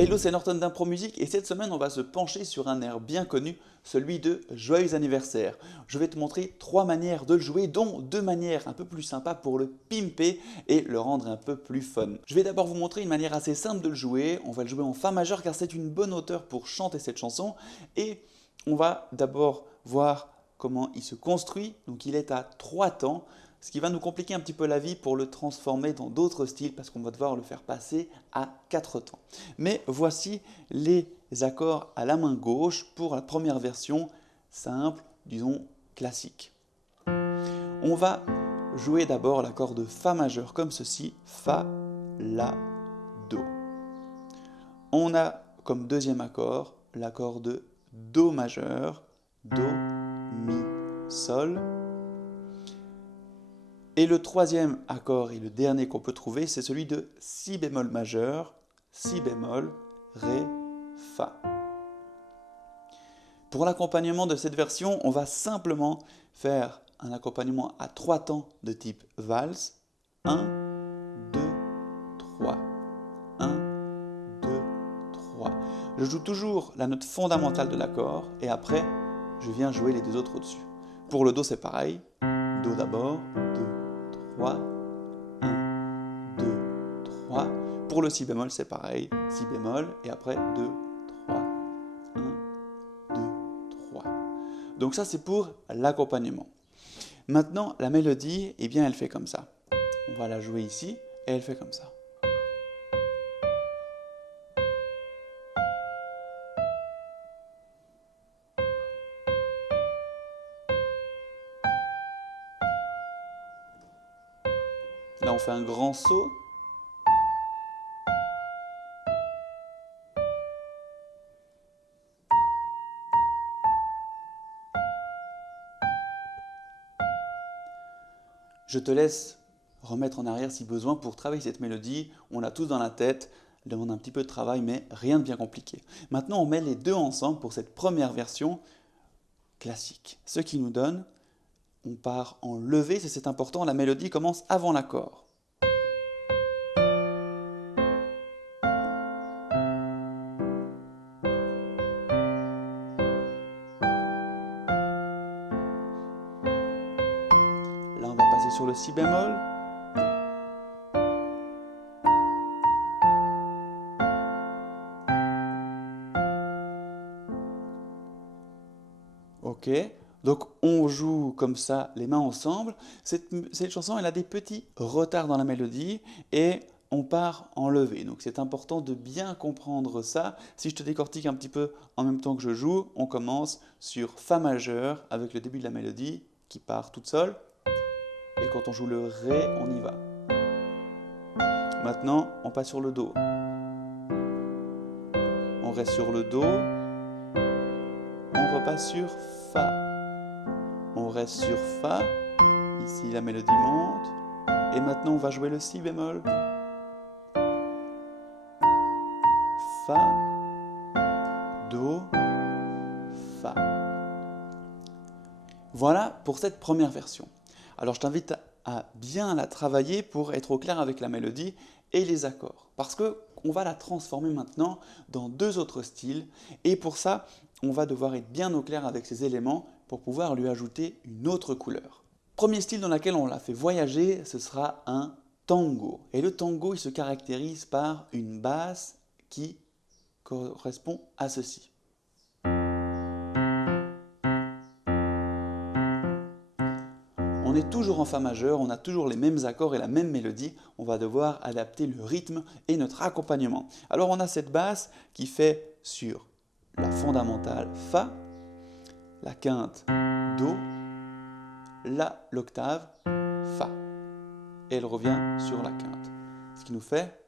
Hello, c'est Norton d'Impro Musique et cette semaine on va se pencher sur un air bien connu, celui de Joyeux anniversaire. Je vais te montrer 3 manières de le jouer, dont 2 manières un peu plus sympas pour le pimper et le rendre un peu plus fun. Je vais d'abord vous montrer une manière assez simple de le jouer. On va le jouer en Fa majeur car c'est une bonne hauteur pour chanter cette chanson. Et on va d'abord voir comment il se construit. Donc il est à 3 temps. Ce qui va nous compliquer un petit peu la vie pour le transformer dans d'autres styles parce qu'on va devoir le faire passer à 4 temps. Mais voici les accords à la main gauche pour la première version simple, disons classique. On va jouer d'abord l'accord de Fa majeur comme ceci, Fa, La, Do. On a comme deuxième accord l'accord de Do majeur, Do, Mi, Sol. Et le troisième accord et le dernier qu'on peut trouver, c'est celui de Si bémol majeur, Si bémol, Ré, Fa. Pour l'accompagnement de cette version, on va simplement faire un accompagnement à 3 temps de type valse. 1, 2, 3. 1, 2, 3. Je joue toujours la note fondamentale de l'accord et après, je viens jouer les deux autres au-dessus. Pour le Do, c'est pareil. Do d'abord, 2, 3, 1, 2, 3. Pour le Si bémol, c'est pareil. Si bémol, et après 2, 3, 1, 2, 3. Donc ça, c'est pour l'accompagnement. Maintenant, la mélodie, eh bien, elle fait comme ça. On va la jouer ici, et elle fait comme ça. Là, on fait un grand saut. Je te laisse remettre en arrière si besoin pour travailler cette mélodie. On l'a tous dans la tête, elle demande un petit peu de travail, mais rien de bien compliqué. Maintenant, on met les deux ensemble pour cette première version classique. Ce qui nous donne, on part en levé, c'est important, la mélodie commence avant l'accord. Là, on va passer sur le Si bémol. Ok, donc on joue comme ça, les mains ensemble. Cette chanson, elle a des petits retards dans la mélodie et on part en levé. Donc c'est important de bien comprendre ça. Si je te décortique un petit peu en même temps que je joue, on commence sur Fa majeur avec le début de la mélodie qui part toute seule. Et quand on joue le Ré, on y va. Maintenant, on passe sur le Do. On reste sur le Do. On repasse sur Fa. On reste sur Fa. Ici, la mélodie monte. Et maintenant, on va jouer le Si bémol. Fa. Do. Fa. Voilà pour cette première version. Alors, je t'invite à bien la travailler pour être au clair avec la mélodie et les accords. Parce qu'on va la transformer maintenant dans 2 autres styles. Et pour ça, on va devoir être bien au clair avec ces éléments pour pouvoir lui ajouter une autre couleur. Premier style dans lequel on l'a fait voyager, ce sera un tango. Et le tango, il se caractérise par une basse qui correspond à ceci. On est toujours en Fa majeur, on a toujours les mêmes accords et la même mélodie. On va devoir adapter le rythme et notre accompagnement. Alors on a cette basse qui fait sur la fondamentale Fa, la quinte Do, l'octave Fa. Et elle revient sur la quinte. Ce qui nous fait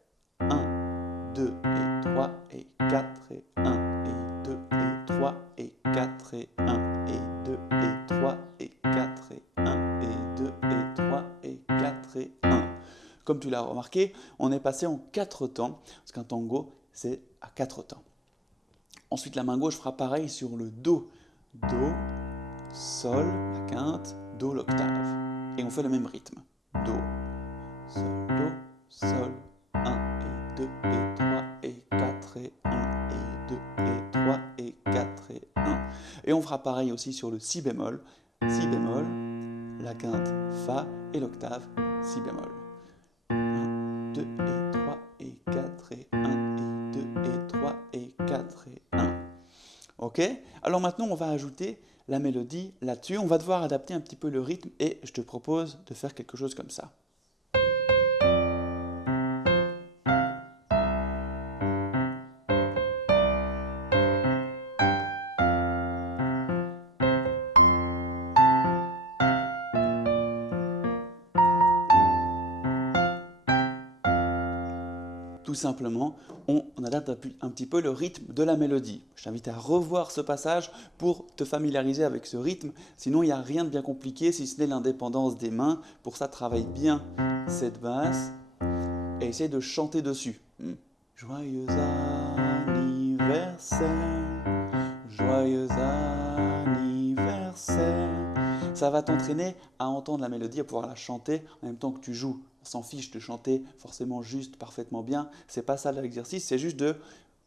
1, 2 et 3 et 4 et 1 et 2 et 3 et 4 et 1 et 2 et 3 et 4 et 1 et 2 et 3 et 4 et 1. Comme tu l'as remarqué, on est passé en 4 temps, parce qu'un tango, c'est à 4 temps. Ensuite, la main gauche fera pareil sur le Do. Do, Sol, la quinte, Do, l'octave. Et on fait le même rythme. Do, Sol, 1 et 2 et 3 et 4 et 1 Et on fera pareil aussi sur le si bémol. Si bémol, la quinte Fa et l'octave si bémol. 1, 2 et 3 et 4 et 1 et 2 et 3 et 4 et 1. Ok? Alors maintenant on va ajouter la mélodie là-dessus. On va devoir adapter un petit peu le rythme et je te propose de faire quelque chose comme ça. Tout simplement, on adapte un petit peu le rythme de la mélodie. Je t'invite à revoir ce passage pour te familiariser avec ce rythme. Sinon, il n'y a rien de bien compliqué si ce n'est l'indépendance des mains. Pour ça, travaille bien cette basse et essaye de chanter dessus. Joyeux anniversaire, joyeux anniversaire. Ça va t'entraîner à entendre la mélodie, à pouvoir la chanter en même temps que tu joues. On s'en fiche de chanter forcément juste, parfaitement bien. C'est pas ça l'exercice, c'est juste de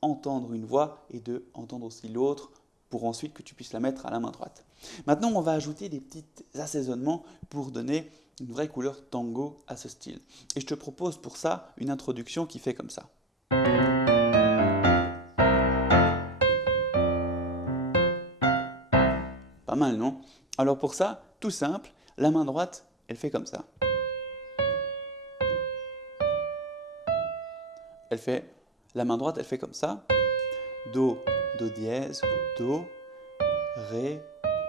entendre une voix et de entendre aussi l'autre pour ensuite que tu puisses la mettre à la main droite. Maintenant, on va ajouter des petits assaisonnements pour donner une vraie couleur tango à ce style. Et je te propose pour ça une introduction qui fait comme ça. Pas mal, non? Alors pour ça, tout simple, la main droite, elle fait comme ça. La main droite, elle fait comme ça. Do, Do dièse, Do, Ré,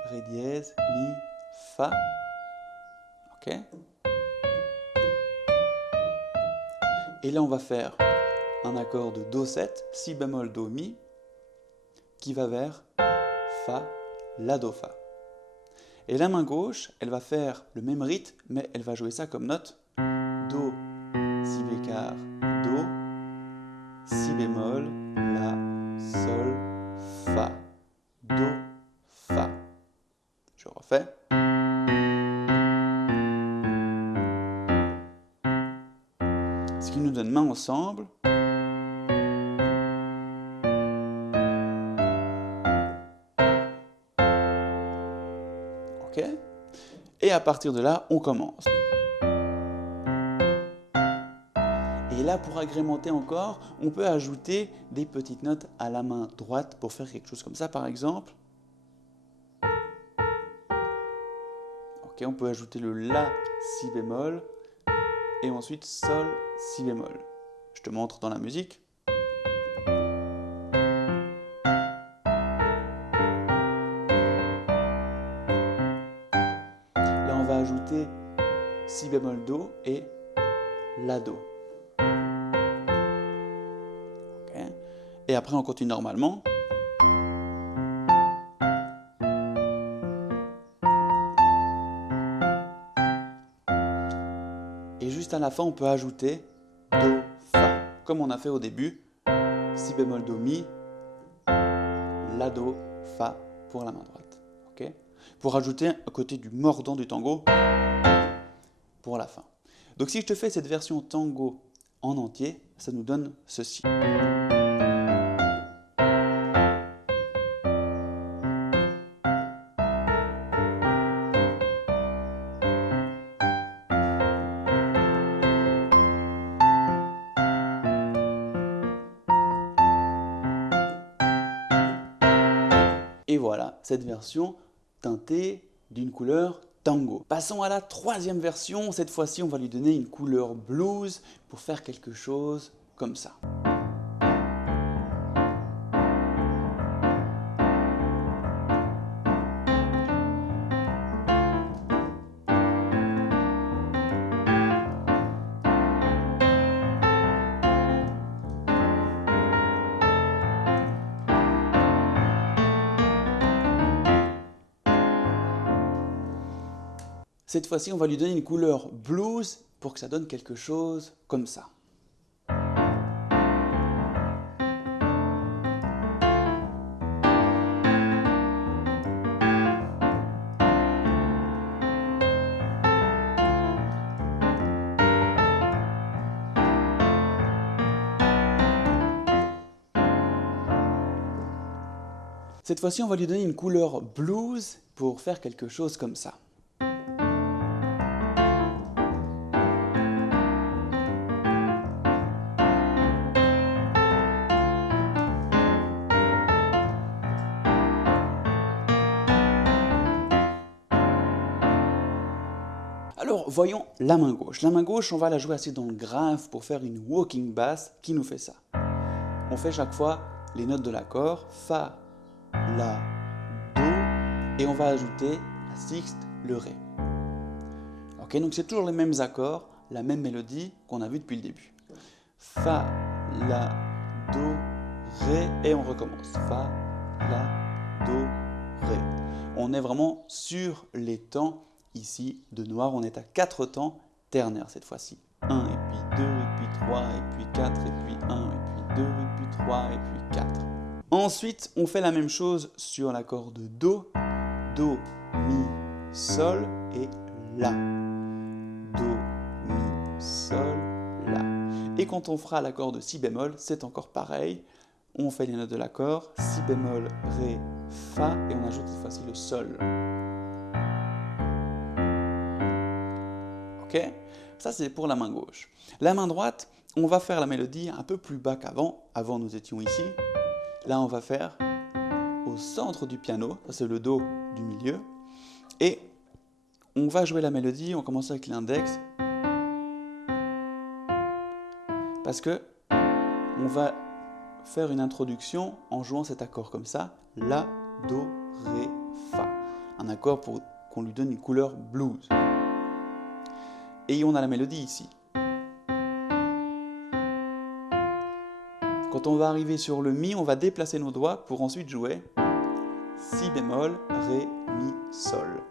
Ré dièse, Mi, Fa. Ok? Et là, on va faire un accord de Do7, Si bémol, Do, Mi, qui va vers Fa, La, Do, Fa. Et la main gauche, elle va faire le même rythme, mais elle va jouer ça comme note. Do, Si bécard, Do, Si bémol, La, Sol, Fa, Do, Fa. Je refais. Ce qui nous donne main ensemble. Ok? Et à partir de là, on commence. Et là, pour agrémenter encore, on peut ajouter des petites notes à la main droite pour faire quelque chose comme ça, par exemple. Ok, on peut ajouter le La, Si bémol, et ensuite Sol, Si bémol. Je te montre dans la musique. Là, on va ajouter Si bémol, Do et La, Do. Et après, on continue normalement. Et juste à la fin, on peut ajouter Do, Fa, comme on a fait au début. Si bémol, Do, Mi, La, Do, Fa pour la main droite. Okay? Pour ajouter un côté du mordant du tango pour la fin. Donc si je te fais cette version tango en entier, ça nous donne ceci. Et voilà, cette version teintée d'une couleur tango. Passons à la troisième version. Cette fois-ci, on va lui donner une couleur blues pour faire quelque chose comme ça. Cette fois-ci, on va lui donner une couleur blues pour que ça donne quelque chose comme ça. Cette fois-ci, on va lui donner une couleur blues pour faire quelque chose comme ça. Alors, voyons la main gauche. La main gauche, on va la jouer assez dans le grave pour faire une walking bass qui nous fait ça. On fait chaque fois les notes de l'accord, Fa, La, Do, et on va ajouter la sixte, le Ré. Ok, donc c'est toujours les mêmes accords, la même mélodie qu'on a vue depuis le début. Fa, La, Do, Ré, et on recommence. Fa, La, Do, Ré. On est vraiment sur les temps ici de noir, on est à 4 temps ternaires cette fois-ci. 1 et puis 2 et puis 3 et puis 4 et puis 1 et puis 2 et puis 3 et puis 4. Ensuite, on fait la même chose sur l'accord de Do, Do, Mi, Sol et La. Do, Mi, Sol, La. Et quand on fera l'accord de Si bémol, c'est encore pareil. On fait les notes de l'accord, Si bémol, Ré, Fa, et on ajoute cette fois-ci le Sol. Ok ? Ça, c'est pour la main gauche. La main droite, on va faire la mélodie un peu plus bas qu'avant. Avant, nous étions ici. Là, on va faire au centre du piano. Ça, c'est le Do du milieu. Et on va jouer la mélodie. On commence avec l'index. Parce que on va faire une introduction en jouant cet accord comme ça. La, Do, Ré, Fa. Un accord pour qu'on lui donne une couleur blues. Et on a la mélodie ici. Quand on va arriver sur le Mi, on va déplacer nos doigts pour ensuite jouer Si bémol, Ré, Mi, Sol.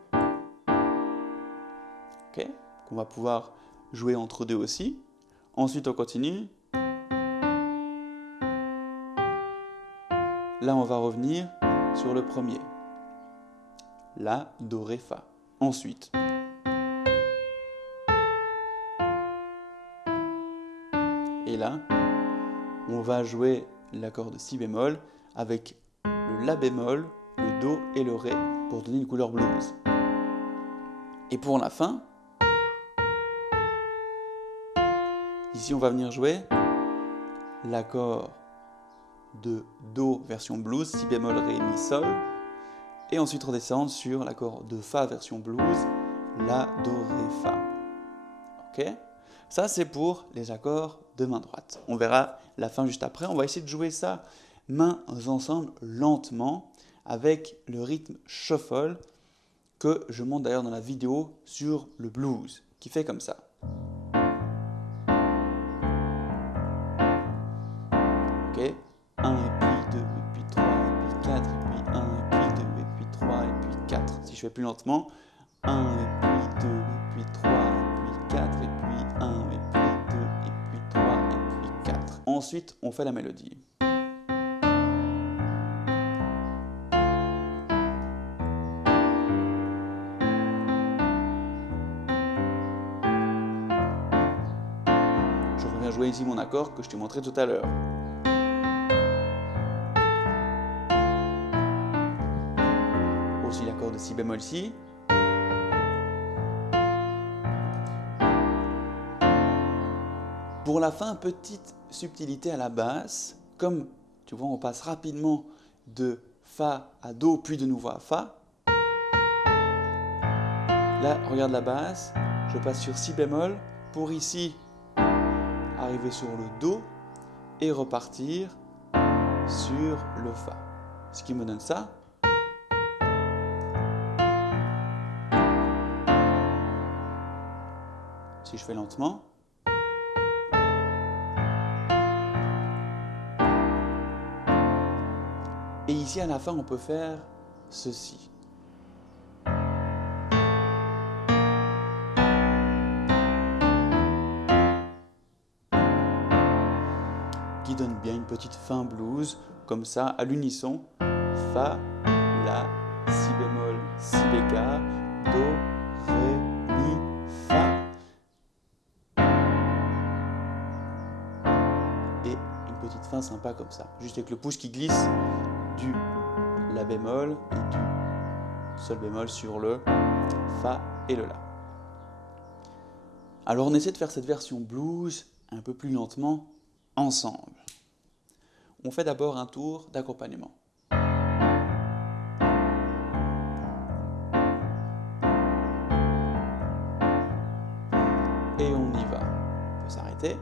Ok ? On va pouvoir jouer entre deux aussi. Ensuite, on continue. Là, on va revenir sur le premier. La, Do, Ré, Fa. Ensuite. Et là, on va jouer l'accord de Si bémol avec le La bémol, le Do et le Ré pour donner une couleur blues. Et pour la fin, ici on va venir jouer l'accord de Do version blues, Si bémol, Ré, Mi, Sol, et ensuite redescendre sur l'accord de Fa version blues, La, Do, Ré, Fa. Ok ? Ça, c'est pour les accords de main droite. On verra la fin juste après. On va essayer de jouer ça mains ensemble lentement avec le rythme shuffle que je montre d'ailleurs dans la vidéo sur le blues qui fait comme ça. Ok ? 1 et puis 2 et puis 3 et puis 4 et puis 1 et puis 2 et puis 3 et puis 4. Si je fais plus lentement, 1 et puis 2 et puis 3 et puis 4 et puis 1 et puis 2 et puis 3 et puis 4. Ensuite, on fait la mélodie. Je reviens jouer ici mon accord que je t'ai montré tout à l'heure. Aussi l'accord de Si bémol Si. Pour la fin, petite subtilité à la basse. Comme tu vois, on passe rapidement de Fa à Do, puis de nouveau à Fa. Là, regarde la basse. Je passe sur Si bémol pour ici arriver sur le Do et repartir sur le Fa. Ce qui me donne ça. Si je fais lentement. Et ici, à la fin, on peut faire ceci. Qui donne bien une petite fin blues, comme ça, à l'unisson. Fa, La, Si bémol, Si bécard, Do, Ré, Mi, Fa. Et une petite fin sympa comme ça, juste avec le pouce qui glisse du La bémol et du Sol bémol sur le Fa et le La. Alors on essaie de faire cette version blues un peu plus lentement ensemble. On fait d'abord un tour d'accompagnement. Et on y va. On peut s'arrêter.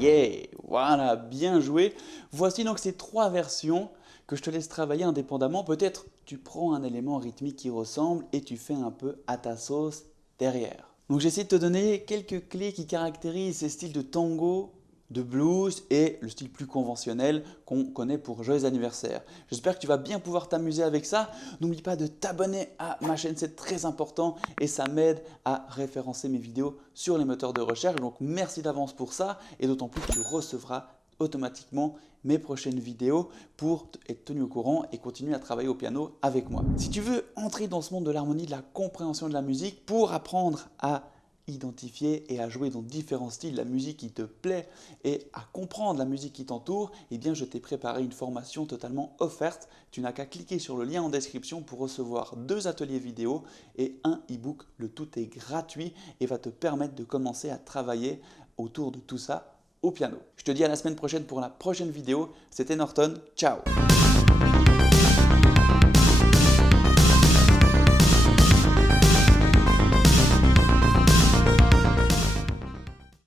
Yeah, voilà, bien joué. Voici donc ces 3 versions que je te laisse travailler indépendamment. Peut-être tu prends un élément rythmique qui ressemble et tu fais un peu à ta sauce derrière. Donc j'essaie de te donner quelques clés qui caractérisent ces styles de tango, de blues et le style plus conventionnel qu'on connaît pour Joyeux anniversaire. J'espère que tu vas bien pouvoir t'amuser avec ça. N'oublie pas de t'abonner à ma chaîne, c'est très important et ça m'aide à référencer mes vidéos sur les moteurs de recherche. Donc merci d'avance pour ça et d'autant plus que tu recevras automatiquement mes prochaines vidéos pour être tenu au courant et continuer à travailler au piano avec moi. Si tu veux entrer dans ce monde de l'harmonie, de la compréhension de la musique pour apprendre à identifier et à jouer dans différents styles la musique qui te plaît et à comprendre la musique qui t'entoure, eh bien je t'ai préparé une formation totalement offerte. Tu n'as qu'à cliquer sur le lien en description pour recevoir 2 ateliers vidéo et un e-book. Le tout est gratuit et va te permettre de commencer à travailler autour de tout ça au piano. Je te dis à la semaine prochaine pour la prochaine vidéo. C'était Norton, ciao!